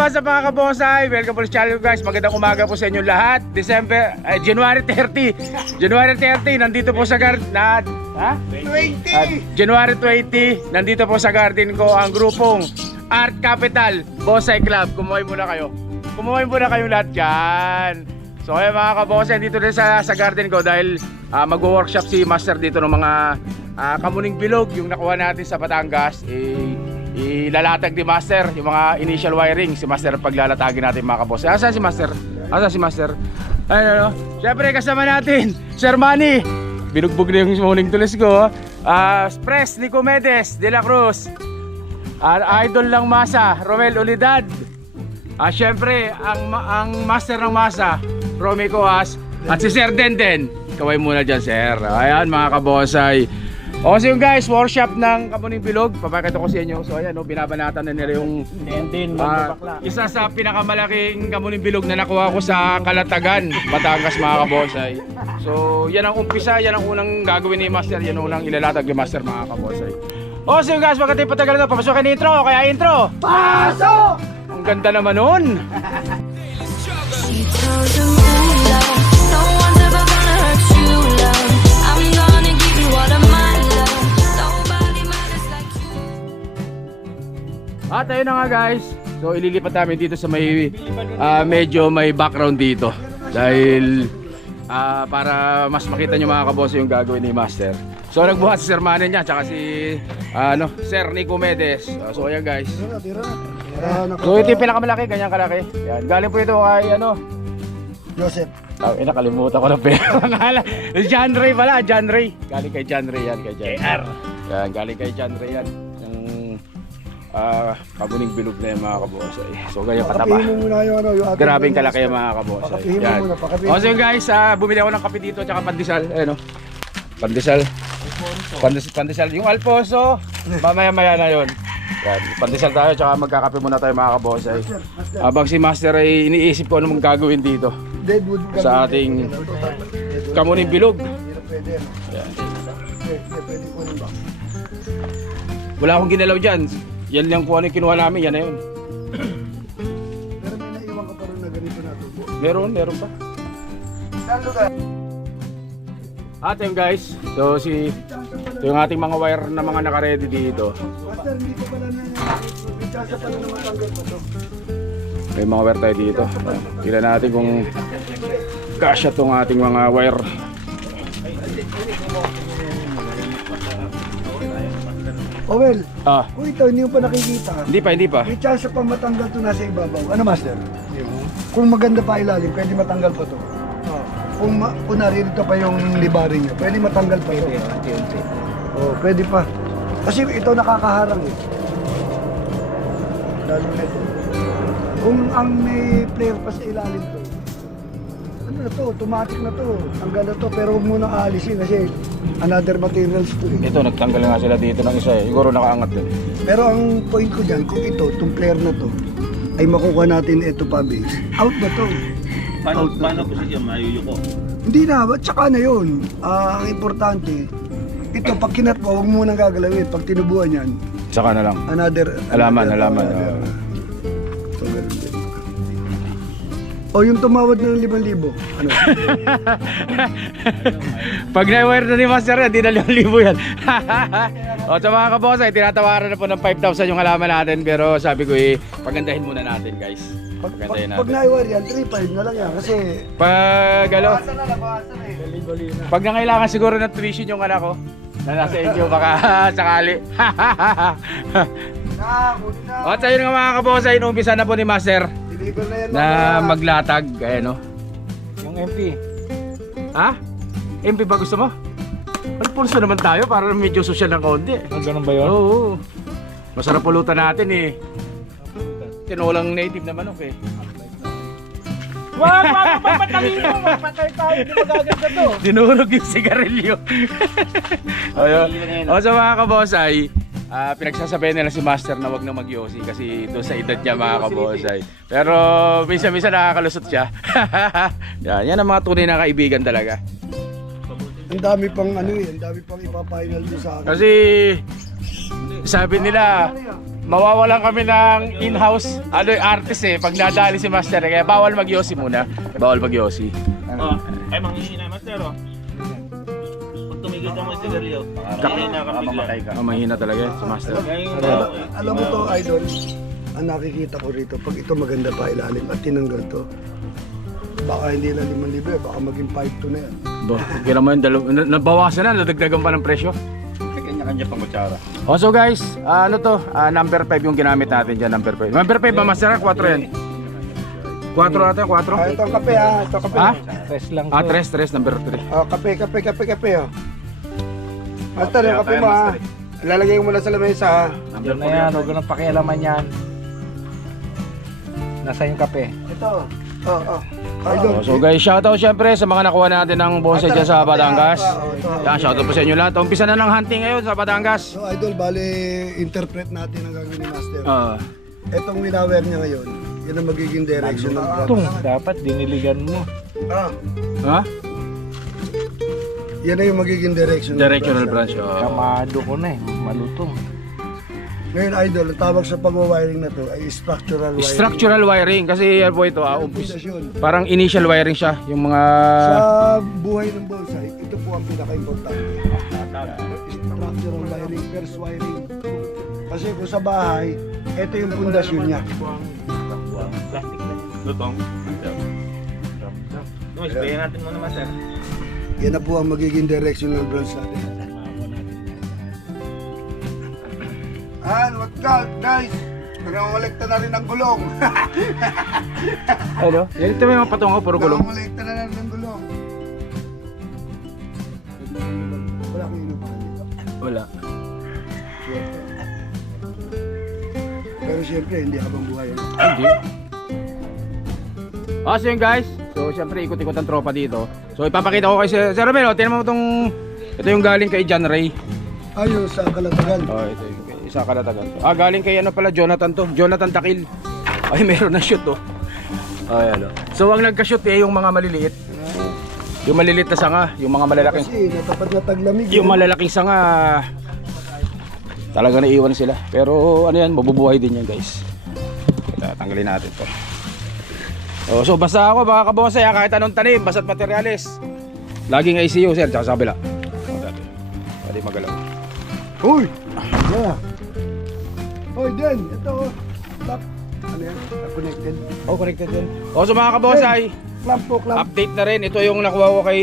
What's up mga kabosay? Welcome po sa channel guys. Magandang umaga po sa inyo lahat. January 30 nandito po sa garden January 20 nandito po sa garden ko ang grupong Art Capital Bonsai Club. Kumuhay muna kayo. Kumuhay muna kayong lahat dyan. So ayun mga kabosay, dito din sa garden ko dahil mag-workshop si Master dito ng mga kamuning bilog yung nakuha natin sa Batangas. Ilalatag ni Master yung mga initial wiring. Si Master paglalatagin natin mga kabos. Asan si Master? Asan si Master? Ayun, siyempre kasama natin Sir Manny. Binugbog na yung morning tulis ko. Press Nicomedes de la Cruz. Idol lang Masa Romel Olidad. Siyempre ang Master ng Masa Romy Coas. At si Sir Denden. Kaway muna dyan Sir. Ayan mga kabosay. O so yung guys, workshop ng Kamuning Bilog. Papakita ko sa inyo. So ayan, binabanatan na nila yung isa sa pinakamalaking Kamuning Bilog na nakuha ko sa Kalatagan, Batangas mga kabosay. So yan ang umpisa, yan ang unang gagawin ni Master. Yan ang unang ilalatag ni Master mga kabosay. O so yung guys, pagkatay patagal na ito, papasokin ni intro. Kaya intro, pasok! Ang ganda naman nun. At ayun na nga guys. So ililipat namin dito sa may medyo may background dito. Dahil para mas makita nyo mga kaboso yung gagawin ni Master. So nagbuhat si Sir Manny niya tsaka si Sir Nicomedes. So ayan guys. So ito yung pinakamalaki, ganyan kalaki. Yan. Galing po ito kay Joseph. Nakalimutan ko na pera. John Ray pala, John Ray. Galing kay John Ray yan, kay JR. Yan, galing kay John Ray yan. Kamuning Bilog na yung mga kabosay. So ganyan kataba. Grabing kalaki yung mga kabosay. Yan. So guys, bumili ako ng kape dito tsaka pandesal. Ayan o. Pandesal. Yung Alfonso, mamaya-maya na yun. Yan. Pandesal tayo tsaka magkakape muna tayo mga kabosay. Habang si Master ay iniisip ko anong gagawin dito sa ating Kamuning Bilog. Yan. Wala akong ginalaw dyan. Yan lang kung ano yung kinuha namin, yan na yun. Pero may naiwan ka pa rin na ganito na tubo. Meron pa. Saan lugar? At yun guys, so ito yung ating mga wire na mga naka-ready dito. Master, hindi ko pala na may chance pala na matanggal pa to. May mga wire tayo dito. Tingnan natin kung kasya tong ating mga wire. Well, Ah, kung ito hindi mo pa nakikita, hindi pa. may chance pa matanggal to nasa ibabaw. Ano Master? Kung maganda pa ilalim, pwede matanggal pa to. Kung naririto pa yung libaring niya, pwede matanggal pa to. Pwede pa. Kasi ito nakakaharang eh. Lalo na ito. Kung ang may player pa sa ilalim to, ano na to, automatic na to. Tanggal na to, pero huwag muna aalisin kasi another materials to eh. Ito, nagtanggal nga sila dito ng isa eh. Siguro nakaangat din. Pero ang point ko dyan, kung ito, itong player na to, ay makukuha natin ito pa base, out na to. Paano po siya mayuyuko? Hindi na, tsaka na yun. Ang importante, ito, pag kinat mo, huwag mo nang gagalawin. Pag tinubuan yan, Saka na lang. another Alaman. So, ganun din. O yung tumawad ng 5,000, ano? Pag na-wire na ni Master yan, di na 5,000 yan. O sa mga kabosay, tinatawaran na po ng 5,000 yung halaman natin. Pero sabi ko pagandahin muna natin guys. Pagandahin Pag natin. naiwar yan, 3,500 na lang yan. Kasi, Pag nangailangan siguro ng tuition yung anak ko na nasa inyo baka sakali. O at ayun nga mga kabosay, inumpisa na po ni Master deliver na yan. na maglatag. Ayan o. Yung MP. Ha? MP ba gusto mo? Pulso naman tayo para medyo social ng konti. Ganun ba yun? Oo. Masarap pulutan natin eh. tinolang native na manok eh. Wag papatayin mo, magpatay tayo, hindi magaganda to. Dinurog yung sigarilyo. O sa mga kabosay, pinagsasabihan nila si Master na wag na mag-yosi kasi doon sa edad niya mga kabosay. Pero minsan-minsan nakakalusot siya. yan ang mga tunay na kaibigan talaga. Ang dami pang ano eh, ang dami pang ipa-final doon sa akin. Kasi sabi nila, mawawalan kami ng in-house artist eh pag nadali si Master. Kaya bawal mag-yosi muna. Bawal mag-yosi. Oh, ay manghihina master oh. Pag tumigil ka mo sa sigarilyo, mamatay ka. Mahina talaga si Master. Alam mo to, idol, ang nakikita ko rito, pag ito maganda pa ilalim at tinanggal to, baka hindi na 5,000, baka maging 5,200 na yan. Kira mo yun, nabawasan na, nadagdagan pa ng presyo. Kanya-kanya pang kutsara. So guys, ano to, number 5 yung ginamit natin dyan, number 5. Number 5 ba, Master? 4 yan. 4 ata, 4? Ito ang kape ha, ito ang kape. Ha? Tres lang. 3, number 3. Oh, kape oh. Master, yung kape mo ha. Ilalagay mo muna sa lamesa ha. Number na yan, huwag nang pakialaman yan. Nasa yung kape. Ito. Oh. Idol. So guys, shoutout syempre sa mga nakuha natin ng bonsai dyan sa Batangas. Yan, shoutout po sa inyo lahat. Umpisa na ng hunting ngayon sa Batangas. So idol, bali interpret natin ang gagawin ni Master. Etong winawer niya ngayon, yan ang magiging direction ng Itong dapat diniligan mo. Ha? Yan na yung magiging direction. Directional branch. Kamado ko na eh, malutong. Ngayon idol, ang tawag sa pag-wiring na to ay structural wiring. Structural wiring kasi yan po ito. Pundasyon. Parang initial wiring siya. Yung mga... Sa buhay ng bonsai, ito po ang pinaka-importante. Structural wiring, first wiring. Kasi kung sa bahay, ito yung pundasyon niya. Plastic na. Lutong. Sprayin natin muna master. Yan na po ang magiging directional branch natin. What guys? Nagangolekta na rin ng gulong. Ano? Yan ito may mga patungo, puro gulong. Nagangolekta na rin ng gulong. Wala kang inupahan dito. Wala. Pero siyempre, hindi habang buhay. Hindi. So yun guys. So siyempre ikot-ikot ang tropa dito. So ipapakita ko kay Sir Romero. Tingnan mo itong... Ito yung galing kay John Ray. Ayun, sa Kalatagan. Ito yung isa Kalatagan. Galing kay ano pala, Jonathan to. Jonathan Takil. Ay, meron na shoot to. Ano. So ang nagka-shoot yung mga maliliit. Yung maliliit na sanga, yung mga malalaking. Kasi natapat na taglamig. Yung malalaking sanga talaga naiwan sila. Pero ano yan, mabubuhay din yan guys. Tanggalin natin to. So basta ako mga kabonsay, kahit anong tanim, basta't materyales. Laging ICU sir, tsaka sa kabila. Pwede magalaw. Uy! Yeah. Uy, Den! Ito. Tap. Ano yan? Connected. Connected din. So mga kabonsay, Clamp po, clamp. update na rin. Ito yung nakuha ko kay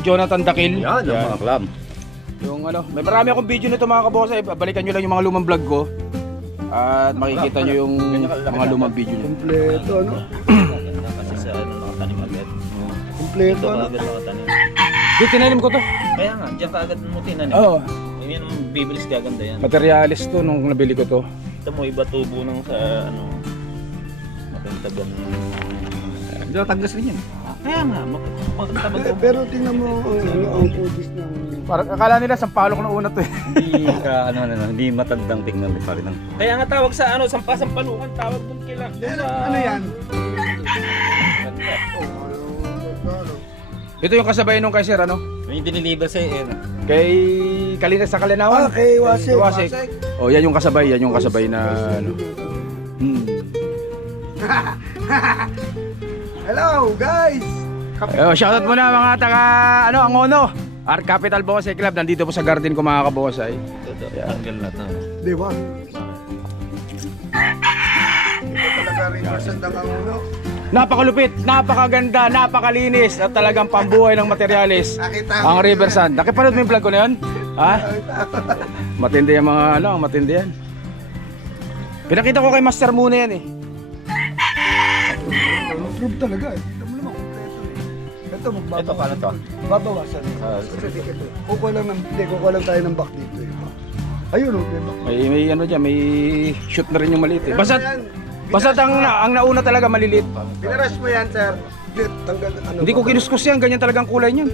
Jonathan Takil. Yan, yung mga clam. Yung ano, may marami akong video nito mga kabonsay. Balikan nyo lang yung mga lumang vlog ko. At makikita nyo yung mga lumang video nyo. Kompleto, ano? Kasi sa ano nakatanim agad. Kompleto, ano? Agad nakatanim. Di, tinanim ko to. Kaya nga, diyan ka agad mo tinanim. Oo. Yan ang bibilis gaganda yan. Materialis to nung nabili ko to. Ito mo iba tubo ng sa ano. Makintagan. Hindi na taggas rin yan. Kaya nga, makintagan tubo. Pero tingnan mo ang pudis ng... Parang akala nila sampalo ko na una to eh. Hindi matandang tingnan pa rin. Kaya nga tawag sa ano, sampasampalukan, tawag dun kila. Ano yan? Ito yung kasabay nung kay Sir ano? Yung diniliver sa Kay Kalina sa Kalinawan. Kay Wasik. Wasik. Oh, yan yung kasabay na ano. Hello, guys! Shoutout muna mga taga Angono. Art Capital Bonsai Club, nandito po sa garden ko mga kabonsay. Tanggal na to. Di ba? Ito talaga rin masandang ang uno. Napakalupit, napakaganda, napakalinis at talagang pambuhay ng materyales. Ang River Sand. Nakipanood mo yung vlog ko na yun? Ha? Matindi yung mga matindi yan. Pinakita ko kay Master muna yan eh. Proof talaga eh. Ito mo naman kompleto eh. Ito magbabawasan. Ito paano to? Babawasan. Kukuha lang tayo ng back dito eh. Ayun oh, may back. May ano dyan, may shoot na rin yung maliit eh. Basta Basta ang nauna talaga maliliit. Pinarush mo yan, sir. Tanggal, ano, Hindi ko kinuskus yan, ganyan talagang kulay niyan.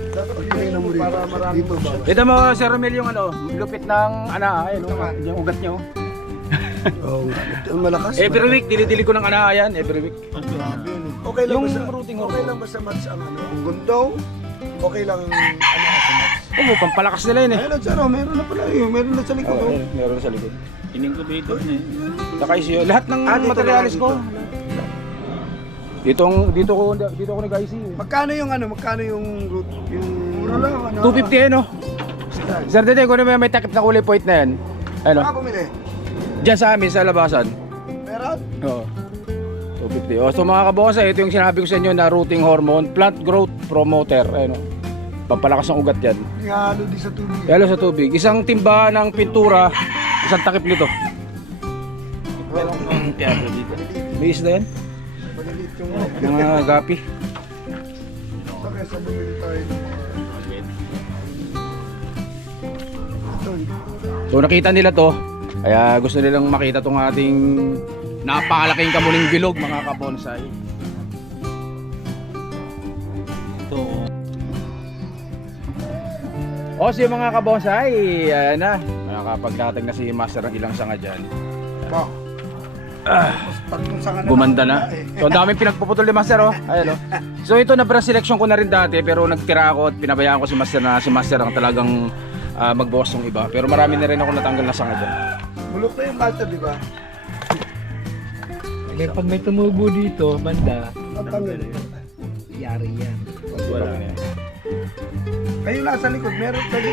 Tingnan mo rin. Para marami mo ba? Ito mo, Sir Romel, yung lupit ng ayun, yung ugat niyo. Oo nga. Ang malakas. Every week, dili-dili ko ng yan, every week. Okay lang Yung ba sa routing okay lang ba sa match ang ang gundong? Okay lang sa match. Oo, pampalakas nila yun eh. Ayun, sir, meron na pala yun. Meron na sa likod. Oo, meron sa likod. Inincubator na eh. Saka isyo, lahat ng Dito materialis na, ko. Dito ko nag-IC. Magkano yung root? Yung mura lang, ano? 250 no? Sir Dede, kung ano may takip na kulay point na yan. Ano? Saan ka bumili? Diyan sa amin, sa labasan. Meron? Oo. 250. O, so mga kabosa, ito yung sinabi ko sa inyo na rooting hormone, plant growth promoter. Ayun o. Pampalakas ng ugat yan. Ihalo di sa tubig. Lalo sa tubig. Isang timba ng pintura, isang takip nito. Pero ang teatro dito. May isda yan? Malilit yung Mga gapi. sa kesa bumili tayo ng mga ito. So nakita nila to, kaya gusto nilang makita tong ating napakalaking kamuning bilog mga kabonsai. Ito. O si mga kabonsai, ayan na, nakakapagdatag na si Master ng ilang sanga dyan. Ba? Tatlong sanga na Gumanda lang na. eh. So ang daming pinagpuputol ni Master oh. Ayan oh. So ito na selection ko na rin dati pero nagtira ako at pinabayaan ko si Master na si Master ang talagang magbukas ng iba. Pero marami na rin ako natanggal na sanga dyan. Bulok na yung master, di ba? Pag may tumubo dito, banda, Natanggal. yari yan. Wala na yan. Kayo nasa likod, meron, pwede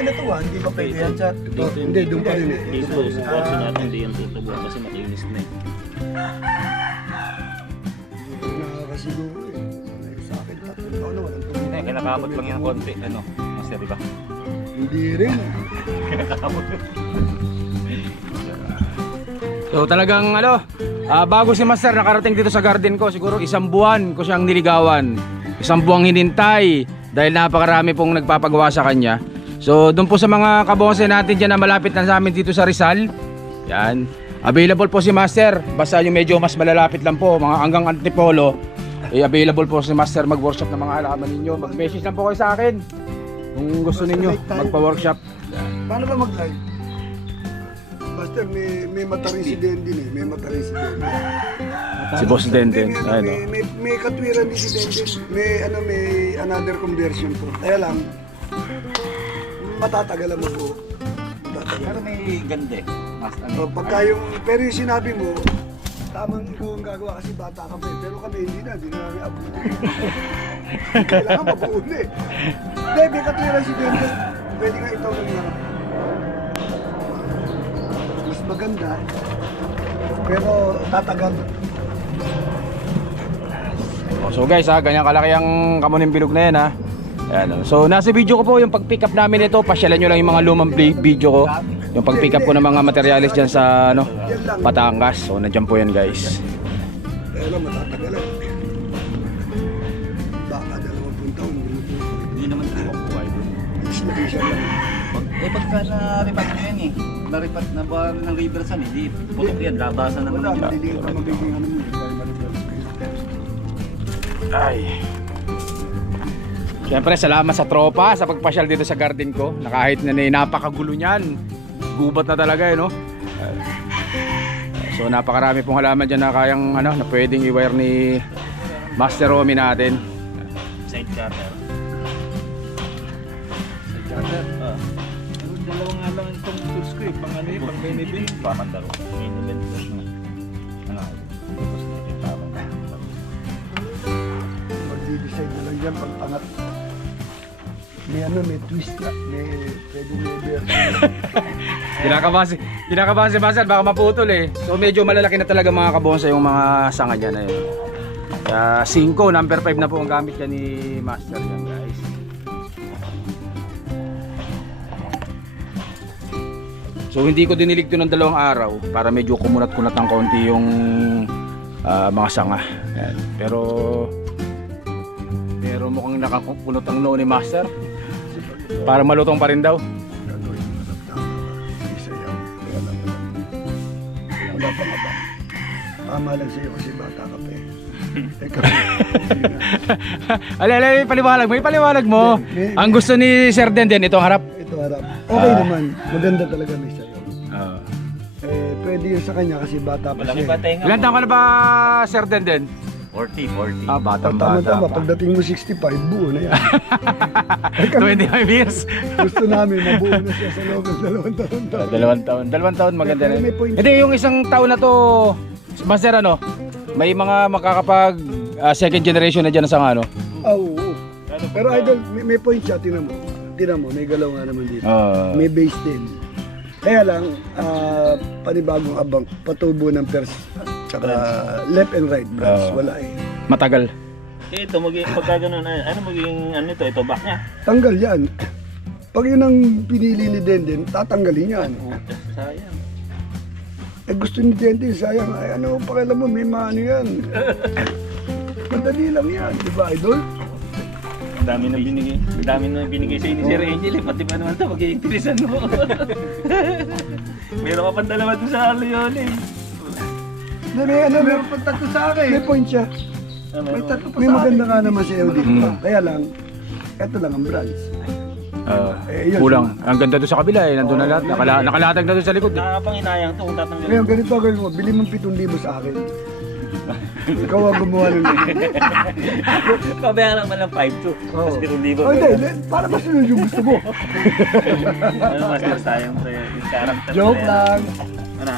na ito hindi ba pwede yan, chat? Hindi, doon pa rin eh. Dito, sa kotse natin, hindi yan tutubuan kasi makinis na eh. Nakakasiguro eh. Sa akin, tatlong taon na walang tubig. Eh, kinakabot lang yan konti, ano, master, di ba? Hindi rin. So talagang bago si Master nakarating dito sa garden ko, siguro isang buwan ko siyang niligawan. Isang buwang hinintay dahil napakarami pong nagpapagawa sa kanya. So doon po sa mga kabonse natin dyan na malapit na sa amin dito sa Rizal, yan, available po si Master. Basta yung medyo mas malalapit lang po, mga hanggang Antipolo, available po si Master mag-workshop ng mga halaman ninyo. Mag-message lang po kayo sa akin kung gusto ninyo magpa-workshop. Paano ba mag-live? Master, may mata-resident din eh. May mata-resident. Si Boss Denden, ayun oh. May katwiran din si Denden. May another conversion po. Kaya lang, matatagalan mo po. Pero may ganda eh. Master. Pagka pero yung sinabi mo, tamang ikaw ang gagawa kasi bata ka pa eh. Pero kami hindi na namin abuti. Kailangan mabuo na eh. Hindi, may katwiran si Denden. Pwede nga ito ng mas maganda, pero tatagal. So guys ganyan kalaki ang kamuning bilog na yan Ayan, so nasa video ko po yung pag-pick up namin ito. Pasyalan nyo lang yung mga lumang video ko. Yung pag-pick up ko ng mga materialis dyan sa Batangas. So nandyan po yan guys. Kaya lang matatagalan. Baka 20 taon. Hindi naman ito makukuha ito. Expedition lang. Pagka na-repat na yan eh. Na-repat na ba ng Riversan eh. Di, putok yan, labasan naman Wala, yan. maliliit na magiging ano mo. Ay. Siyempre salamat sa tropa sa pagpasyal dito sa garden ko. Na kahit na napakagulo niyan. Gubat na talaga no. So napakarami pong halaman dyan na kayang na pwedeng i-wire ni Master Romy natin. Side cutter. Dalawa nga lang itong tools ko eh, pang ano yun, pang benefit. Pamandaro. Minimum plus na. Ano? Tapos na yung pamandaro. Magdi-decide na lang dyan pag-angat. May twist na. Pwede may bear. Kinakabase Master baka maputol eh. So medyo malalaki na talaga mga kabonsa yung mga sanga dyan na yun. Kaya 5, number 5 na po ang gamit dyan ni Master yan guys. So hindi ko dinilig to ng 2 araw para medyo kumunat-kunat ng konti yung mga sanga. Yan. Pero mukhang nakakunot ang noo ni Master. Para malutong pa rin daw. Gagawin mo na tama. Isayaw. Wala pa nga ba? Tama lang sa'yo kasi bata ka pa eh. Eh, kami. Alay, may paliwanag mo. Ang gusto ni Sir Den itong harap. Ito harap. Okay naman. Maganda talaga may sayo. Ah. Eh, pwede yun sa kanya kasi bata pa Malaki siya. ba tenga Ilan taon ka na ba, Sir Den? 40. Ah, batang Tama-tama, bata pa. pagdating mo 65, buo na yan. Eh, kami, 25 years. gusto namin mabuo na siya sa loob ng 2 taon. Dalawang taon maganda Pero rin. may point. Hindi, yung isang taon na to, Master, ano, may mga makakapag second generation na dyan sa ano. Ah, oo. Pero idol, may point siya, tinan mo. Tinan mo, may galaw nga naman dito. May base din. Kaya lang, panibagong abang, patubo ng pers, tsaka left and right branch, wala eh. Matagal. Ito, pagka ganun, ano magiging ano ito back niya? Tanggal yan. Pag yun ang pinili ni Denden, tatanggalin yan. Sayang. Eh gusto ni Denden, sayang, ay ano, pakialam mo, may maano yan. Madali lang yan, di ba idol? Ang dami na binigay sa ni Sir Angel, pati ba naman ito, magiging tirisan mo. Meron ka pang dalawa doon sa Leon eh. Meron pang tatlo sa akin. May point siya. May maganda nga naman siya dito. Kaya lang, eto lang ang branch. Yun. Kulang. Ang ganda doon sa kabila eh. Nandun na lahat. Nakalatag na doon sa likod eh. Nakapang inayang ito kung tatanggalin. Ngayon, ganito gawin mo, bili mong 7,000 sa akin. Ikaw ang gumawa ng Pabayaran man lang 5-2. Tapos 7,000. Oh, hindi, para mas yun yung gusto mo. Ano master sayang sa'yo, yung character Joke na yan. lang. Ano?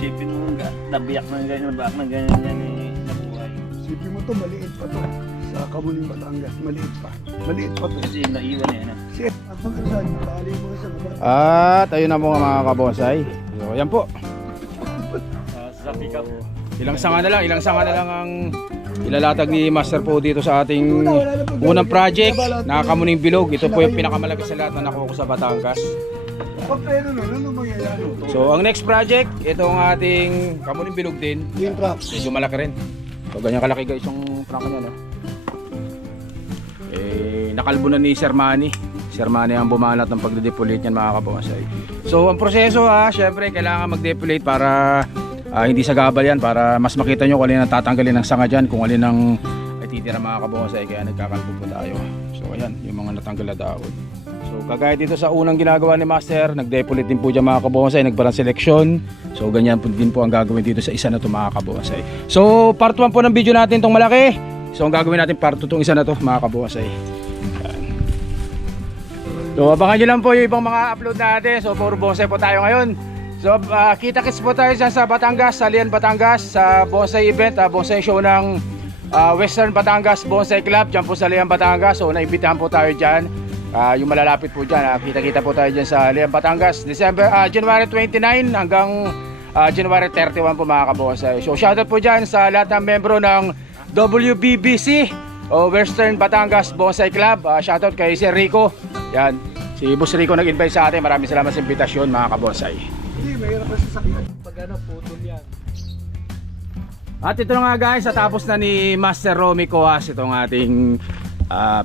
Sipin mo nabiyak ng ganyan, back ng ganyan yan eh, sa buhay. Sipin mo to, maliit pa to. Sa Kamuning Batangas, maliit pa. Maliit pa to. Kasi naiwan na yan. Kasi, at magandaan, tali mo sa naman. At ayun na mga kabonsay. So yan po. Sa pick-up. Ilang sanga na lang ang ilalatag ni Master po dito sa ating unang project na Kamuning Bilog. Ito po yung pinakamalaki sa lahat na nakuha ko sa Batangas. Pero ano mangyayari? So ang next project, ito ang ating Kamuning Bilog din. Yung trap. Medyo malaki rin. So ganyan kalaki guys yung prangka niya, no? Nakalbo na ni Sir Manny. Sir Manny ang bumanat ng pagde-depolate niyan mga kabonsay. So ang proseso syempre kailangan mag-depolate para hindi sa gabal yan, para mas makita nyo kung alin ang tatanggalin ng sanga dyan, kung alin ang titira mga kabonsay, kaya nagkakalbo po tayo. So ayan, yung mga natanggal na dahon. So kagaya dito sa unang ginagawa ni Master, nag-depolate din po dyan mga kabonsay, nagparang selection. So ganyan po din po ang gagawin dito sa isa na to mga kabonsay. So part 1 po ng video natin itong malaki. So ang gagawin natin part 2 itong isa na to mga kabonsay. So abangan nyo lang po yung ibang mga upload natin. So puro bonsai po tayo ngayon. So kita-kits po tayo sa Batangas, sa Lian Batangas, sa bonsai event, bonsai show ng Western Batangas Bonsai Club. Diyan po sa Lian Batangas. So naimbitahan po tayo dyan. Yung malalapit po dyan, kita-kita po tayo dyan sa Lian Batangas. January 29 hanggang January 31 po mga kabonsai. So shoutout po dyan sa lahat ng membro ng WBBC o Western Batangas Bonsai Club. Shoutout kay Sir Rico. Yan, si Boss Rico nag-invite sa atin. Maraming salamat sa invitasyon mga kabonsai. Hindi, mahirap pa sa sakyan. Pag ano, putol yan. At ito na nga guys, tapos na ni Master Romy Coas itong ating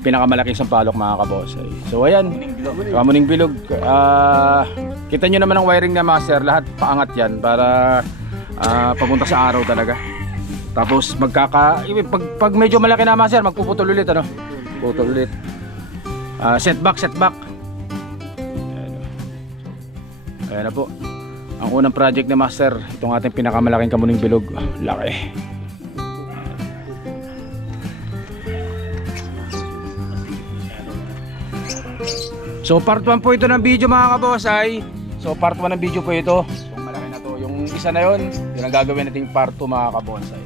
pinakamalaking sampalok mga kabonsai. So ayan, Kamuning Bilog. Kita nyo naman ang wiring na Master, lahat paangat yan para papunta sa araw talaga. Tapos pag medyo malaki na Master, magpuputol ulit ano? Putol ulit. Setback. Ayan na po. Ang unang project ni Master, itong ating pinakamalaking Kamuning Bilog. Laki. So part 1 po ito ng video mga kabosay. So part 1 ng video po ito. Yung malaki na to. Yung isa na yun, yun ang gagawin natin part 2 mga kabosay.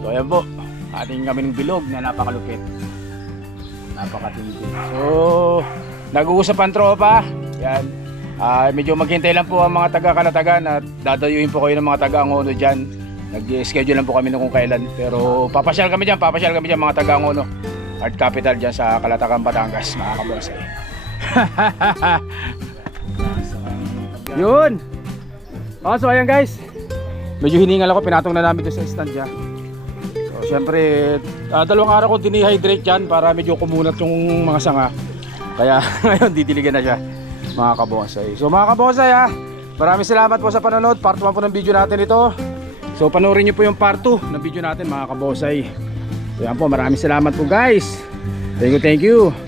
So ayan po, ating Kamuning Bilog na napakalupit. Napakatindi. So nag-uusap ang tropa. Yan. Medyo maghintay lang po ang mga taga-Kalatagan at dadayuin po kayo ng mga taga-Angono dyan. Nag-schedule lang po kami kung kailan. Pero papasyal kami dyan mga taga-Angono. Art capital dyan sa Kalatagan, Batangas mga kabonsay. Yun. So ayan guys, medyo hiningal ako, pinatong na namin doon sa stand dyan. So syempre, dalawang araw ko dinihydrate dyan para medyo kumunat yung mga sanga. Kaya ngayon didiligan na siya mga kabonsay. So mga kabonsay maraming salamat po sa panonood. Part 1 po ng video natin ito. So panoorin nyo po yung part 2 ng video natin mga kabosay. So yan po, maraming salamat po guys. Thank you, thank you.